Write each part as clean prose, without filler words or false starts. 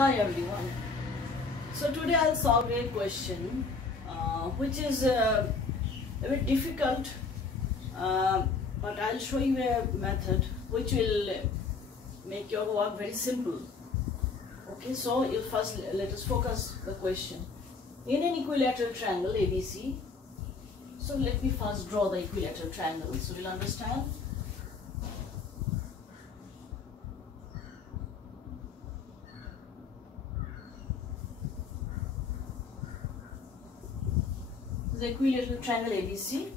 Hi everyone. So today I'll solve a question which is a bit difficult, but I'll show you a method which will make your work very simple. Okay, so you first let us focus the question. In an equilateral triangle ABC, so let me first draw the equilateral triangle so we'll understand. The equilateral triangle ABC.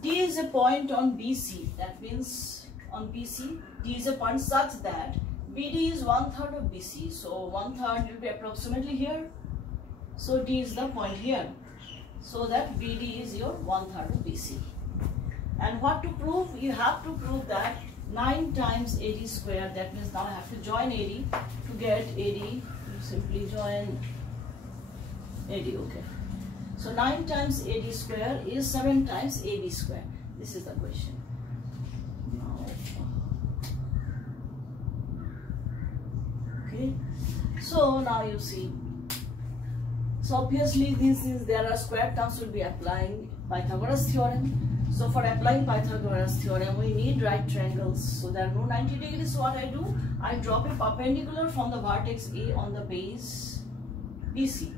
D is a point on BC. That means on BC, D is a point such that BD is 1/3 of BC. So 1/3 will be approximately here. So D is the point here. So that BD is your 1/3 of BC. And what to prove? You have to prove that 9 times AD square. That means now I have to join AD to get AD. You simply join AD. Okay. So 9 times AD square is 7 times AB square. This is the question. Okay. So now you see. So obviously there are square terms will be applying Pythagoras theorem. So for applying Pythagoras theorem we need right triangles. So there are no 90 degrees. So what I do? I drop a perpendicular from the vertex A on the base BC.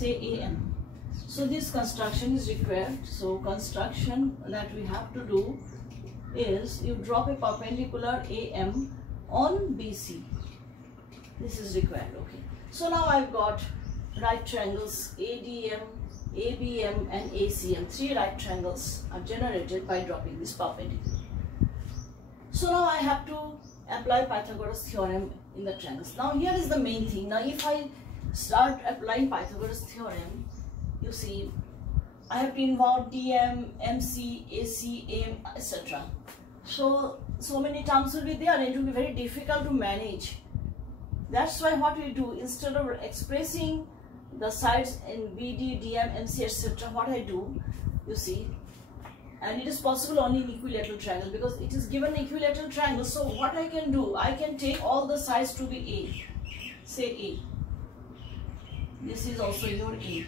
Say AM. So this construction is required. So construction that we have to do is you drop a perpendicular AM on BC. This is required. Okay. So now I've got right triangles ADM, ABM and ACM. 3 right triangles are generated by dropping this perpendicular. So now I have to apply Pythagoras theorem in the triangles. Now here is the main thing. Now if I start applying Pythagoras theorem, you see, I have to involve DM, MC, AC, AM, etc. So many terms will be there and it will be very difficult to manage. That's why what we do, instead of expressing the sides in BD, DM, MC, etc., what I do, you see, and it is possible only in equilateral triangle because it is given equilateral triangle. So what I can do, I can take all the sides to be A. Say A. This is also your A.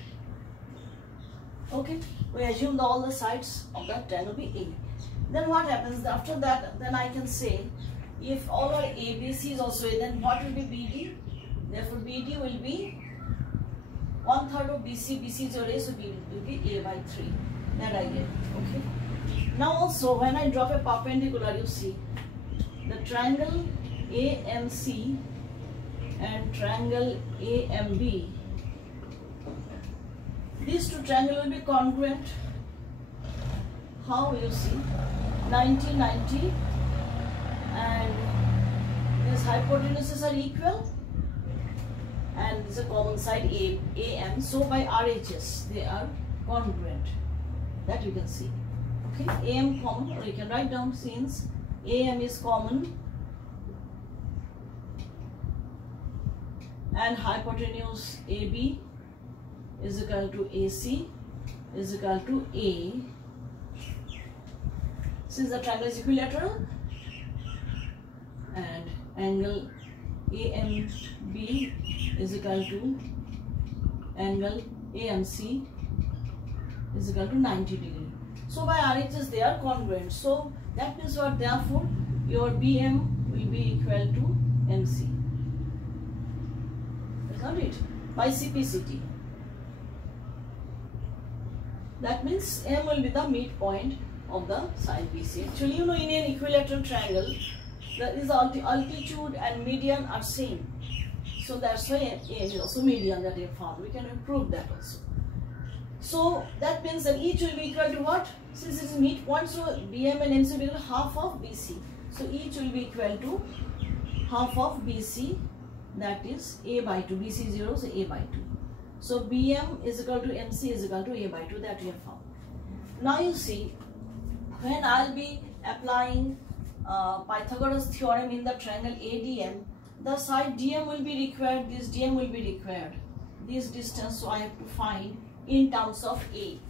Okay, we assume all the sides of that triangle be A. Then what happens after that? Then I can say if all our ABC is also A, then what will be BD? Therefore BD will be 1/3 of BC. BC is your A, so BD will be A by 3. That I get. Okay. Now also when I drop a perpendicular, you see the triangle AMC and triangle AMB. These two triangles will be congruent. How you see? 90, 90 and these hypotenuses are equal and this is a common side AM. So by RHS they are congruent. That you can see. Okay, AM common, or you can write down since AM is common and hypotenuse AB is equal to AC is equal to A. Since the triangle is equilateral and angle AMB is equal to angle AMC is equal to 90 degree. So by RHS they are congruent. So that means what? Therefore your BM will be equal to MC. Isn't it? By CPCT. That means M will be the midpoint of the side BC. Actually, you know, in an equilateral triangle, the altitude and median are same. So that's why A is also median that we have found. We can improve that also. So that means that each will be equal to what? Since it is midpoint, so BM and MC will be equal to half of BC. So each will be equal to half of BC. That is A by 2. BC is 0, so A by 2. So BM is equal to MC is equal to A by 2, that we have found. Now you see, when I'll be applying Pythagoras theorem in the triangle ADM, the side DM will be required, this DM will be required, this distance, so I have to find in terms of A.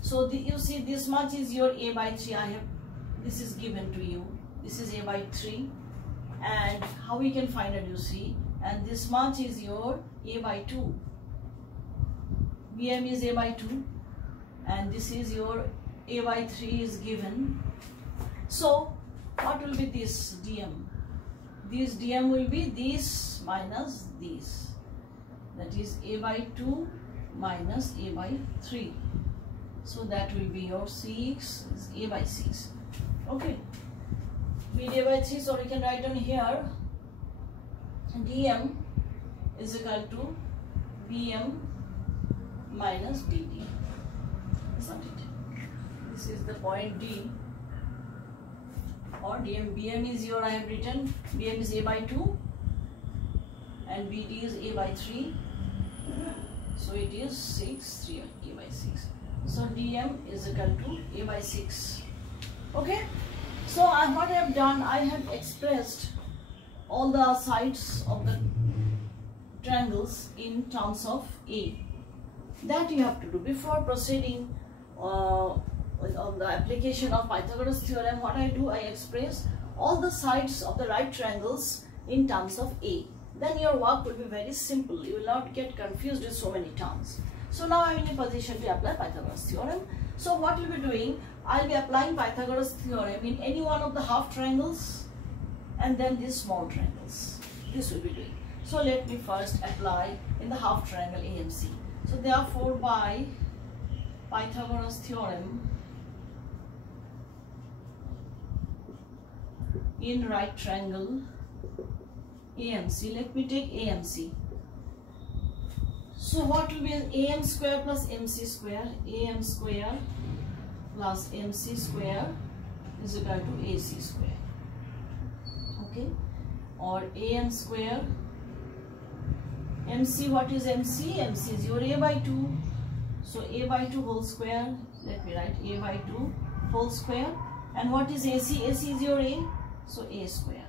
So you see this much is your A by 3, this is given to you, this is A by 3, and how we can find it, you see, and this much is your a by 2. BM is a by 2 and this is your a by 3 is given. So what will be this DM? This DM will be this minus this. That is a by 2 minus a by 3. So that will be your 6 is a by 6. Okay. With a by 3, so we can write down here DM is equal to BM minus DD. Isn't it? This is the point D. Or DM. BM is your, I have written BM is a by 2 and BD is a by 3. So it is 6, 3 a by 6. So DM is equal to a by 6. Okay. So what I have done, I have expressed all the sides of the triangles in terms of A. That you have to do before proceeding on the application of Pythagoras theorem. What I do, I express all the sides of the right triangles in terms of A. Then your work will be very simple. You will not get confused with so many terms. So now I am in a position to apply Pythagoras theorem. So what we will be doing, I will be applying Pythagoras theorem in any one of the half triangles and then these small triangles. This will be doing. So let me first apply in the half triangle AMC. So therefore by Pythagoras theorem in right triangle AMC, let me take AMC. So what will be AM square plus MC square? AM square plus MC square is equal to AC square. Okay. Or AM square. MC, what is MC? MC is your A by 2. So A by 2 whole square. Let me write A by 2 whole square. And what is AC? AC is your A. So A square.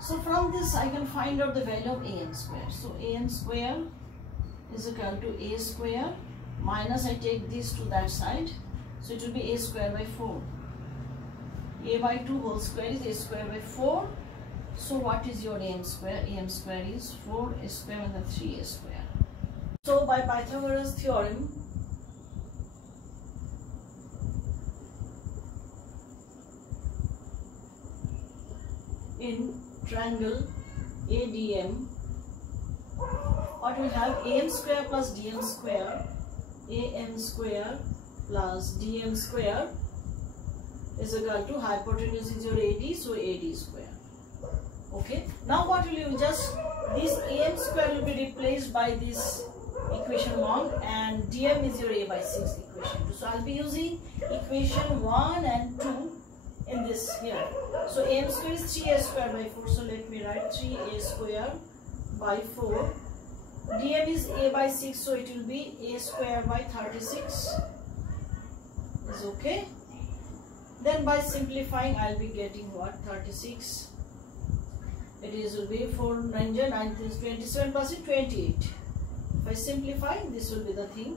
So from this I can find out the value of AM square. So AM square is equal to A square minus I take this to that side. So it will be A square by 4. A by 2 whole square is A square by 4. So what is your AM square? AM square is 4A square and then 3A square. So by Pythagoras theorem, in triangle ADM, what we have AM square plus DM square, AM square plus DM square is equal to hypotenuse is your AD, so AD square. Okay. Now what will you just, this AM square will be replaced by this equation 1 and DM is your A by 6 equation 2. So I'll be using equation 1 and 2 in this here. So AM square is 3A square by 4. So let me write 3A square by 4. DM is A by 6, so it will be A square by 36. Is okay. Then by simplifying, I'll be getting what? 36. It is will be 4 9 9 27 plus 28. If I simplify, this will be the thing.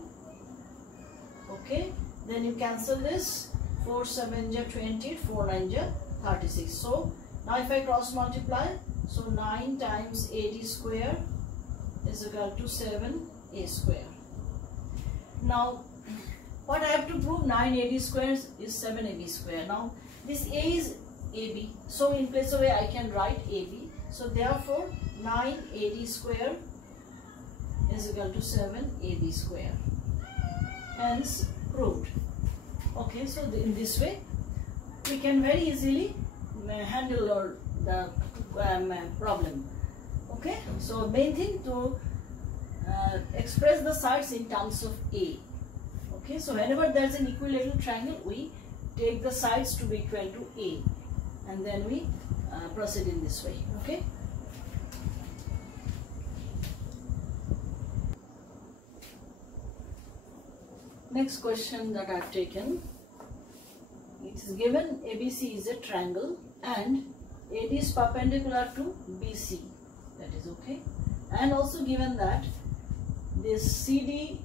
Okay. Then you cancel this. 4 7 28, 4 9 36. So now if I cross multiply, so 9 times AD square is equal to 7A square. Now what I have to prove, 9AD square is 7AB square. Now this A is AB, so in place of A I can write AB. So therefore 9AD square is equal to 7AB square. Hence proved. Okay, so in this way we can very easily handle the problem. Okay, so main thing to express the sides in terms of A. Okay, so whenever there is an equilateral triangle, we take the sides to be equal to A and then we proceed in this way. Okay. Next question that I have taken, it is given ABC is a triangle and AD is perpendicular to BC, that is okay, and also given that this CD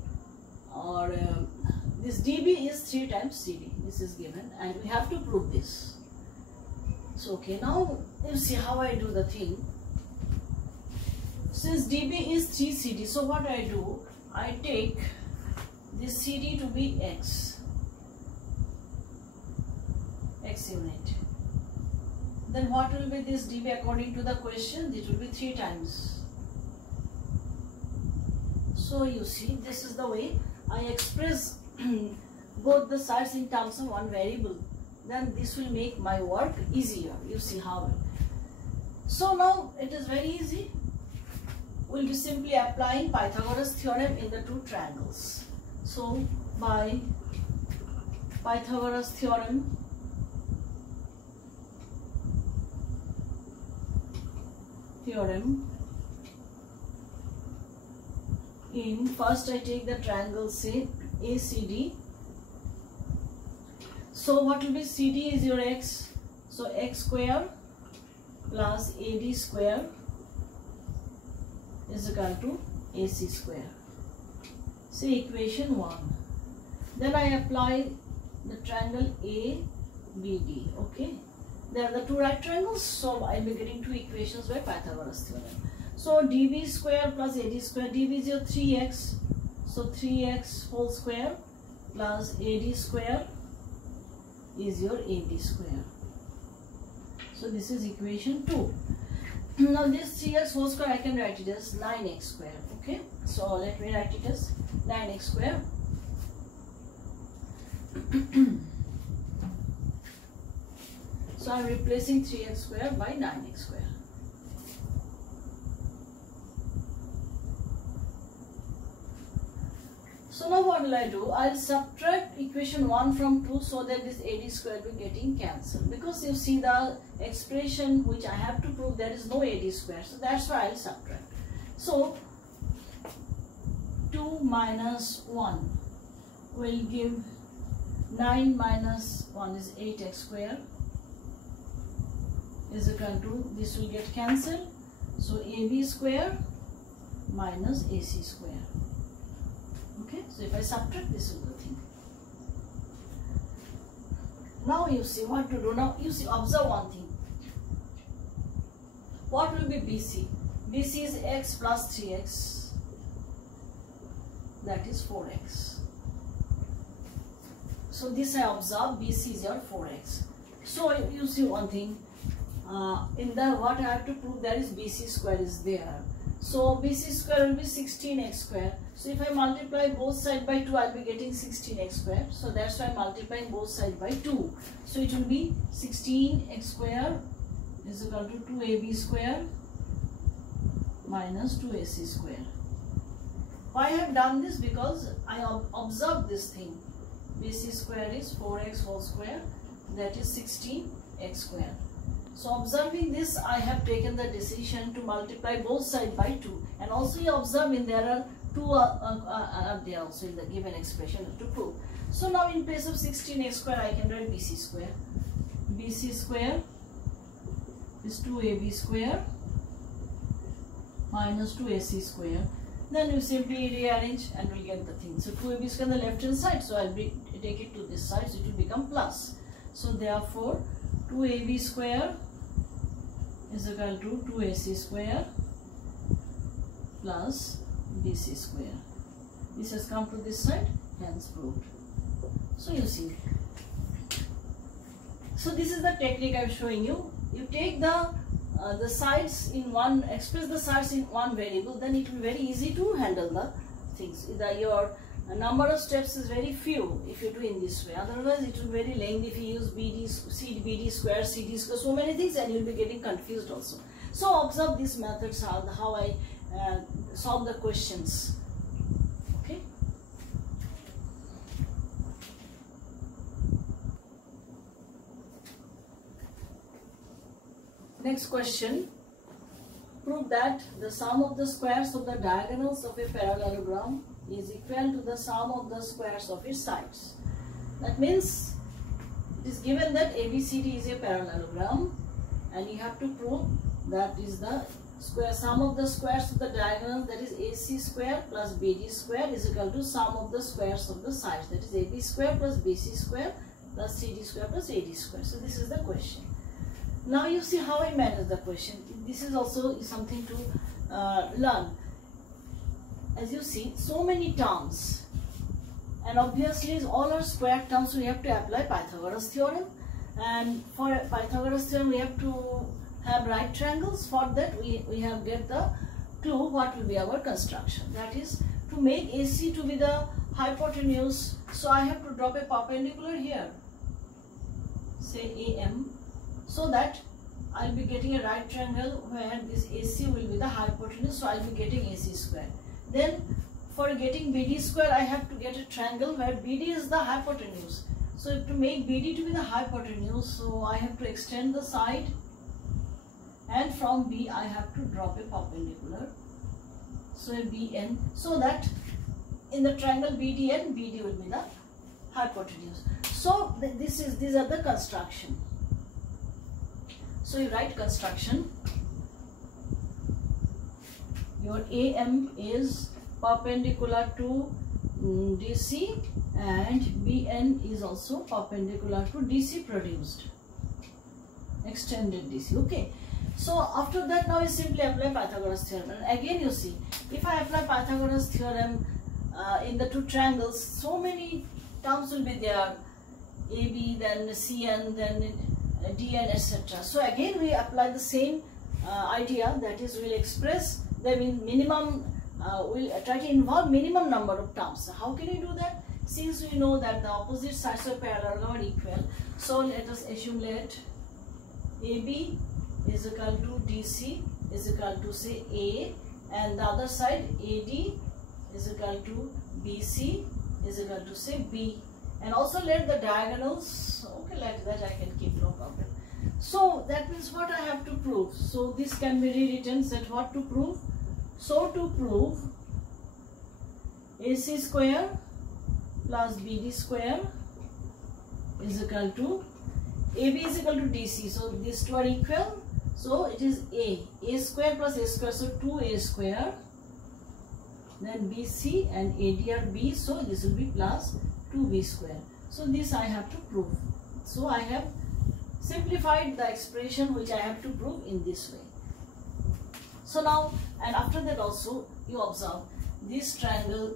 or this DB is 3 times CD, this is given and we have to prove this. So okay, now you see how I do the thing. Since DB is 3 CD, so what I do, I take this CD to be X unit. Then what will be this DB according to the question? It will be 3 times. So you see, this is the way I express both the sides in terms of one variable. Then this will make my work easier. You see how. So now it is very easy. We'll be simply applying Pythagoras theorem in the two triangles. So by Pythagoras theorem, in first I take the triangle, say ACD. So what will be CD is your X. So X square plus AD square is equal to AC square. Say equation 1. Then I apply the triangle ABD. Okay. They are the two right triangles. So I will be getting two equations by Pythagoras theorem. So DB square plus AD square. DB is your 3x. So 3x whole square plus AD square is your AD square. So this is equation 2. Now this 3x whole square I can write it as 9x square. Okay. So let me write it as 9x square. So I am replacing 3x square by 9x square. So now what will I do? I will subtract equation 1 from 2 so that this AD square will be getting cancelled. Because you see the expression which I have to prove, there is no AD square. So that's why I will subtract. So 2 minus 1 will give 9 minus 1 is 8x square is equal to, this will get cancelled. So AB square minus AC square. Okay, so if I subtract, this will be the thing. Now you see what to do. Now you see, observe one thing. What will be BC? BC is x plus 3x. That is 4x. So this I observe, BC is your 4x. So you see one thing. In the what I have to prove, there is BC square is there. So BC square will be 16x square. So if I multiply both sides by 2, I will be getting 16x square. So that's why I am multiplying both sides by 2. So it will be 16x square is equal to 2ab square minus 2ac square. Why I have done this? Because I observed this thing. BC square is 4x whole square, that is 16x square. So observing this, I have taken the decision to multiply both sides by 2. And also you observe in there are 2 there also in the given expression to prove. So now in place of 16x square, I can write BC square. BC square is 2ab square minus 2ac square. Then you simply rearrange and will get the thing. So 2ab square on the left hand side, so I will take it to this side, so it will become plus. So therefore 2ab square is equal to 2ac square plus BC square. This has come to this side, hence proved. So you see. So this is the technique I am showing you. You take the sides in one, express the sides in one variable, then it will be very easy to handle the things. Your number of steps is very few if you do in this way. Otherwise, it will be very lengthy if you use BD square, CD square, so many things, and you will be getting confused also. So observe these methods, how I solve the questions. Okay. Next question. Prove that the sum of the squares of the diagonals of a parallelogram is equal to the sum of the squares of its sides. That means it is given that ABCD is a parallelogram, and you have to prove that is the sum of the squares of the diagonals, that is AC square plus BD square is equal to sum of the squares of the sides, that is AB square plus BC square plus CD square plus AD square. So this is the question. Now you see how I manage the question. this is also something to learn. As you see, so many terms, and obviously all our square terms we have to apply Pythagoras theorem, and for Pythagoras theorem we have to have right triangles. For that we have get the clue what will be our construction. That is to make AC to be the hypotenuse. So I have to drop a perpendicular here, say AM, so that I'll be getting a right triangle where this AC will be the hypotenuse. So I'll be getting AC square. Then for getting BD square, I have to get a triangle where BD is the hypotenuse. So to make BD to be the hypotenuse, so I have to extend the side, and from B I have to drop a perpendicular. So a BN, so that in the triangle BDN, BD will be the hypotenuse. So these are the construction. So you write construction. Your AM is perpendicular to DC, and BN is also perpendicular to DC produced, extended DC. Okay. So after that, now you simply apply Pythagoras theorem. And again you see, if I apply Pythagoras theorem in the two triangles, so many terms will be there. AB, then CN, then DN, etc. So again we apply the same idea, that is we'll express the minimum, we'll try to involve minimum number of terms. How can we do that? Since we know that the opposite sides of parallelogram are equal, so let us assume let AB is equal to DC is equal to say A, and the other side AD is equal to BC is equal to say B, and also let the diagonals, okay, like that I can keep, no problem. So that means what I have to prove. So this can be rewritten that what to prove. So to prove AC square plus BD square is equal to AB is equal to DC. So these two are equal. So it is A square plus A square. So 2A square. Then BC and AD are B. So this will be plus 2B square. So this I have to prove. So I have simplified the expression which I have to prove in this way. So now, and after that also you observe this triangle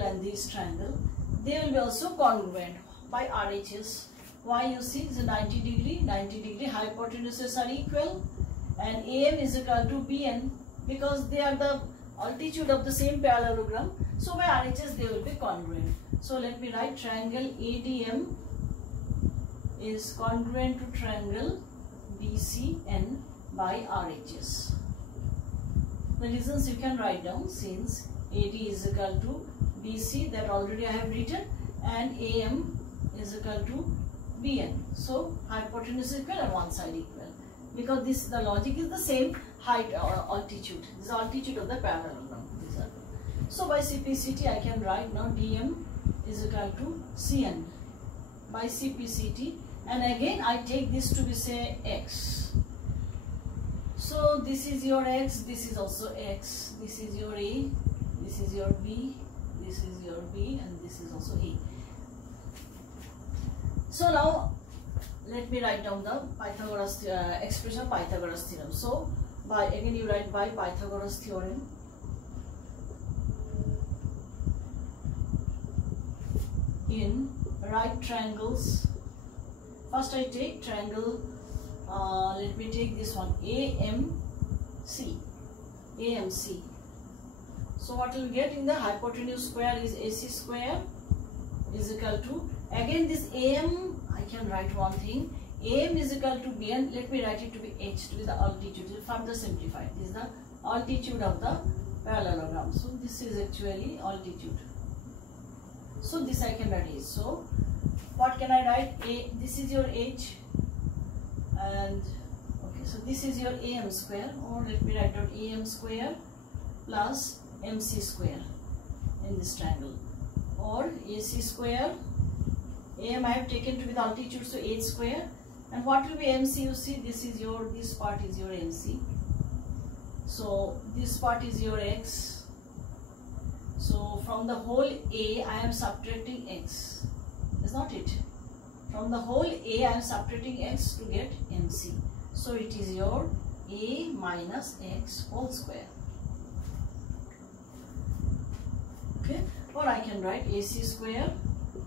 and this triangle, they will be also congruent by RHS. Why? You see, it's a 90 degree hypotenuses are equal, and AM is equal to BN because they are the altitude of the same parallelogram. So by RHS they will be congruent. So let me write triangle ADM is congruent to triangle BCN by RHS. The reasons you can write down, since AD is equal to BC, that already I have written, and AM is equal to BN. So hypotenuse is equal and one side equal, because this the logic is the same height or altitude. This is altitude of the parallelogram. So by CPCT I can write now DM is equal to CN by CPCT, and again I take this to be say X. So this is your X, this is also X, this is your A, this is your B, this is your B, and this is also A. So now let me write down the Pythagoras expression of Pythagoras theorem. So by again you write by Pythagoras theorem. In right triangles, first I take triangle, let me take this one AMC. So what we will get in the hypotenuse square is AC square is equal to, again this AM, I can write one thing, AM is equal to BN, let me write it to be H, to be the altitude, it will further simplified. This is the altitude of the parallelogram. So this is actually altitude. So this I can write. So what can I write? This is your H, and okay, so this is your AM square, or let me write down AM square plus MC square in this triangle, or AC square. AM I have taken to be the altitude, so H square, and what will be MC? You see, this is your, this part is your MC, so this part is your X. So from the whole A I am subtracting X, is not it? From the whole A I am subtracting X to get MC. So it is your a minus x whole square. Okay, or I can write ac square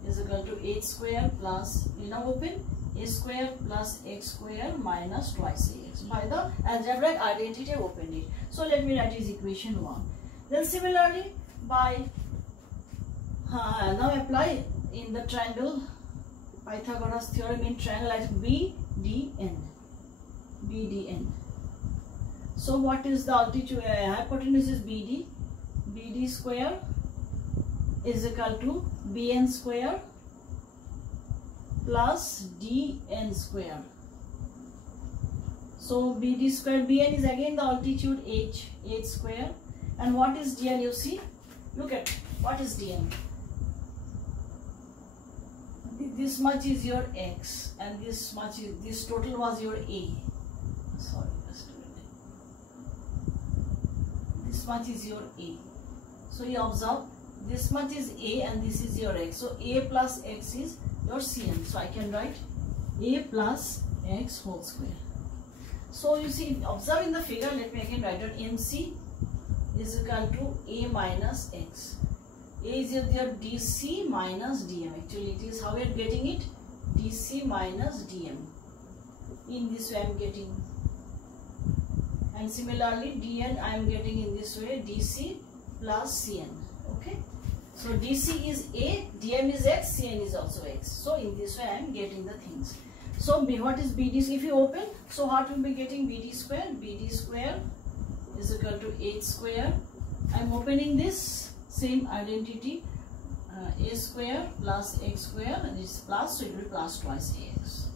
is equal to h square plus, now open, a square plus x square minus twice ax. By the algebraic identity I opened it. So let me write is equation 1. Then similarly by now apply in the triangle Pythagoras theorem in triangle like BDN. So what is the altitude, hypotenuse is BD. BD square is equal to BN square plus DN square. So BD square, BN is again the altitude h square. And what is DN? You see, look at what is DN. This much is your x and this much is, this total was your a. Sorry, just a minute. This much is your a. So you observe this much is a and this is your x. So a plus x is your Cn. So I can write a plus x whole square. So you see, observe in the figure, let me again write out MC is equal to a minus x. A is your dc minus dm. Actually it is how we are getting it, dc minus dm. In this way I am getting. And similarly dn I am getting in this way, dc plus cn. Okay. So dc is a, dm is x, cn is also x. So in this way I am getting the things. So what is bd? If you open, so what will be getting bd square? Bd square is equal to h square. I am opening this same identity, a square plus x square, and it's plus, so it will be plus twice ax.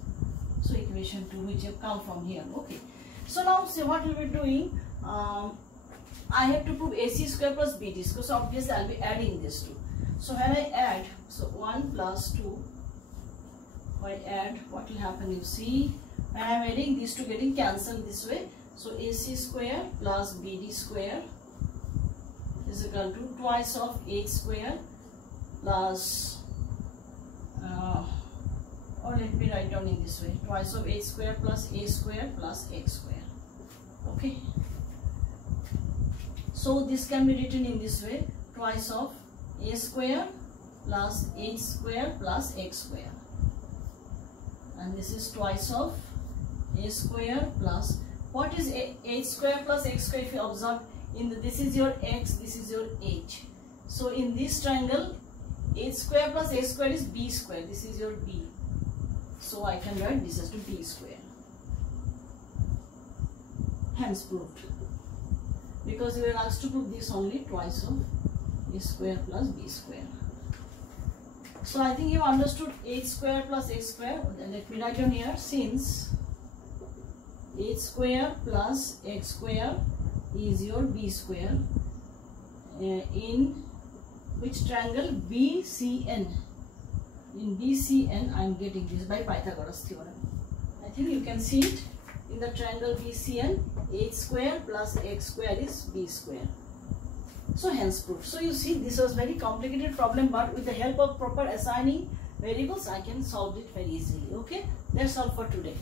So equation 2 which have come from here. Okay. So now see what we will be doing. I have to prove ac square plus bd square. So obviously I will be adding this two. So when I add, so 1 plus 2, if I add, what will happen? You see, when I am adding these two getting cancelled this way. So ac square plus bd square is equal to twice of h square plus, or let me write down in this way, twice of h square plus a square plus x square. Okay. So this can be written in this way, twice of a square plus h square plus x square. And this is twice of a square plus, what is h square plus x square? If you observe, in the, this is your x, this is your h. So in this triangle, h square plus a square is b square. This is your b. So I can write this as to b square. Hence proved. Because we were asked to prove this only, twice of a square plus b square. So I think you understood h square plus x square. Then let me write down here, since h square plus x square is your b square, in which triangle? BCN. In BCN I am getting this by Pythagoras theorem. I think you can see it in the triangle BCN, h square plus x square is b square. So hence proof. So you see, this was very complicated problem, but with the help of proper assigning variables I can solve it very easily. Okay, that's all for today.